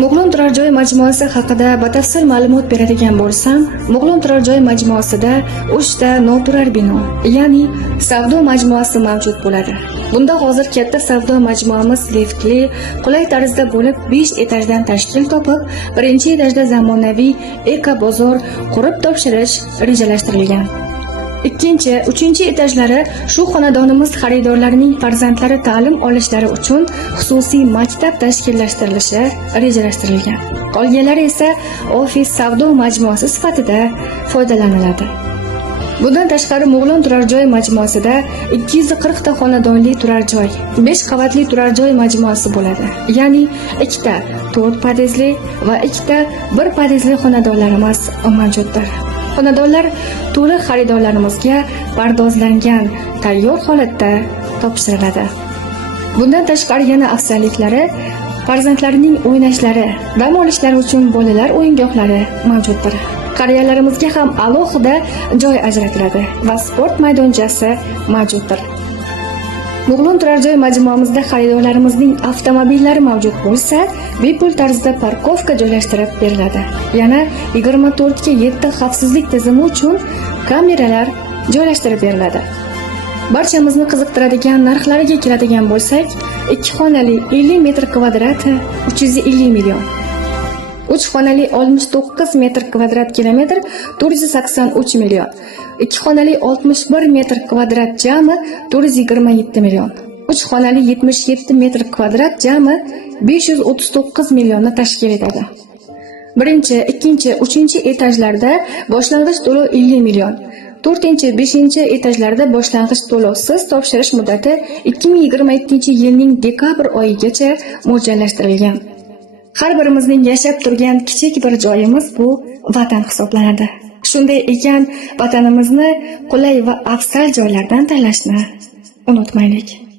Mo'g'lon turar joy majmuasi haqida batafsil ma'lumot beradigan bo'lsam, Mo'g'lon turar joy majmuasida 3 ta noturar bino, ya'ni savdo majmuasi mavjud bo'ladi. Bunda hozir katta savdo majmuamiz liftli, qulay tarzda bo'lib 5 etajdan tashkil topib, birinchi etajda zamonaviy eko-bozor qurib topshirish rejalashtirilgan. Ikkinchi, uchinchi etajlari shu xonadonimiz xaridorlarining farzandlari ta'lim olishlari uchun xususiy maktab tashkillashtirilishi rejalashtirilgan. Qolganlari esa ofis savdo majmuasi sifatida foydalaniladi. Bundan tashqari Mo'g'lon turar joy majmuasida 240 ta xonadonli turar joy, 5 qavatli turar joy majmuasi bo'ladi. Ya'ni 2 ta 4 podezli va 2 ta 1 podezli xonadonlarimiz mavjuddir. Xonadonlar to'liq xaridorlarimizga pardozlangan, tayyor holatda topshiriladi. Bundan tashqari yana afzalliklari farzandlarining o'ynashlari, dam olishlari uchun bolalar o'yingohlari mavjuddir. Qariyalarimizga ham alohida joy ajratiladi va sport maydonchasi mavjuddir. Mo'g'lon turar joy majmuamizda xaridorlarimizning avtomobillari mavjud bo'lsa, bepul tarzda parkovka joylashtirib beriladi. Yana 24 ga 7 xavfsizlik tizimi uchun kameralar joylashtirib beriladi. Barchamizni qiziqtiradigan narxlariga keladigan bo'lsak, 2 xonali 50 metr kvadrati 350 million. 3 xonali 69 metr kvadrat kilometr 483 million. 2 xonali 61 metr kvadrat jami 427 million. 3 xonali 77 metr kvadrat jami 539 millionni tashkil etadi. Birinchi, ikkinchi, uchinchi etajlarda boshlang'ich to'lov 50 million. 4-5 etajlarda boshlang'ich to'lovsiz topshirish muddati 2022-yilning dekabr oyigacha mo'ljallashtirilgan. Har birimizning yashab turgan kichik bir joyimiz bu vatan hisoblanadi. Shunday ekan, vatanimizni qulay va afzal joylardan tanlashni unutmaylik.